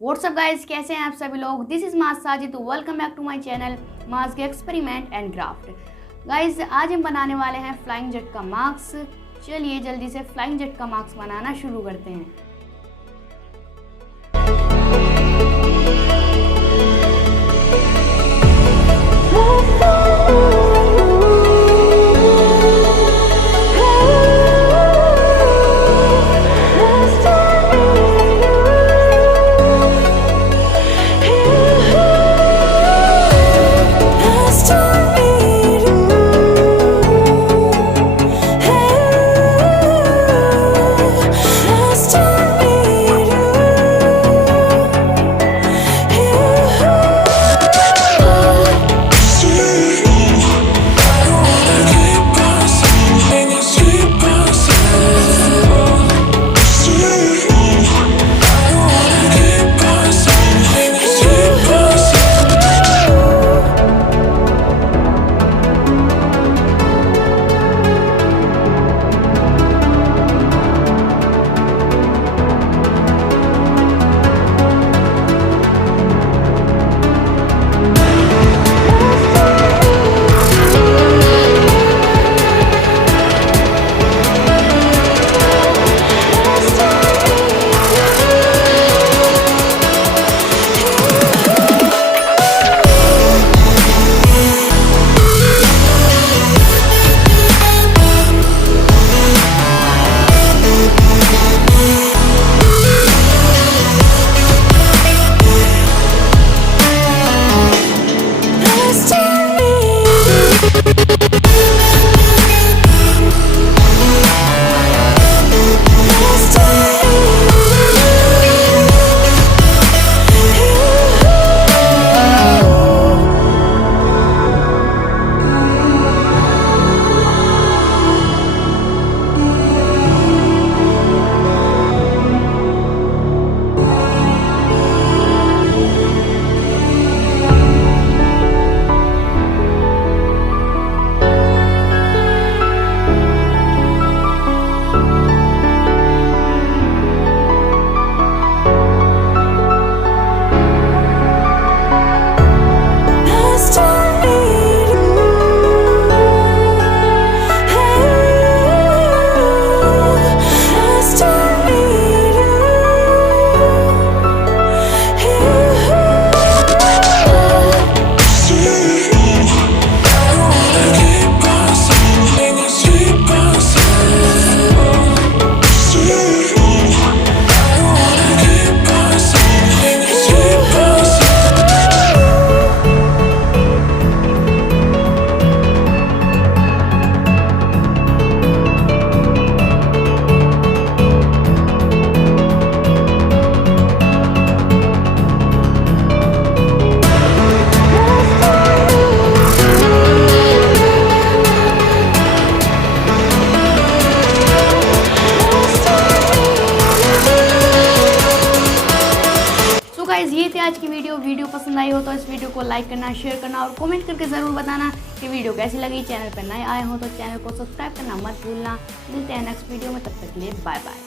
WhatsApp guys, कैसे हैं आप सभी लोग। This is Maaz Sajid, welcome back to my channel Maaz के एक्सपेरिमेंट एंड क्राफ्ट। गाइस आज हम बनाने वाले हैं फ्लाइंग जेट का मास्क। चलिए जल्दी से फ्लाइंग जेट का मास्क बनाना शुरू करते हैं। गाइस ये थी आज की वीडियो पसंद आई हो तो इस वीडियो को लाइक करना, शेयर करना और कमेंट करके ज़रूर बताना कि वीडियो कैसी लगी। चैनल पर नए आए हो तो चैनल को सब्सक्राइब करना मत भूलना। मिलते हैं नेक्स्ट वीडियो में, तब तक के लिए बाय बाय।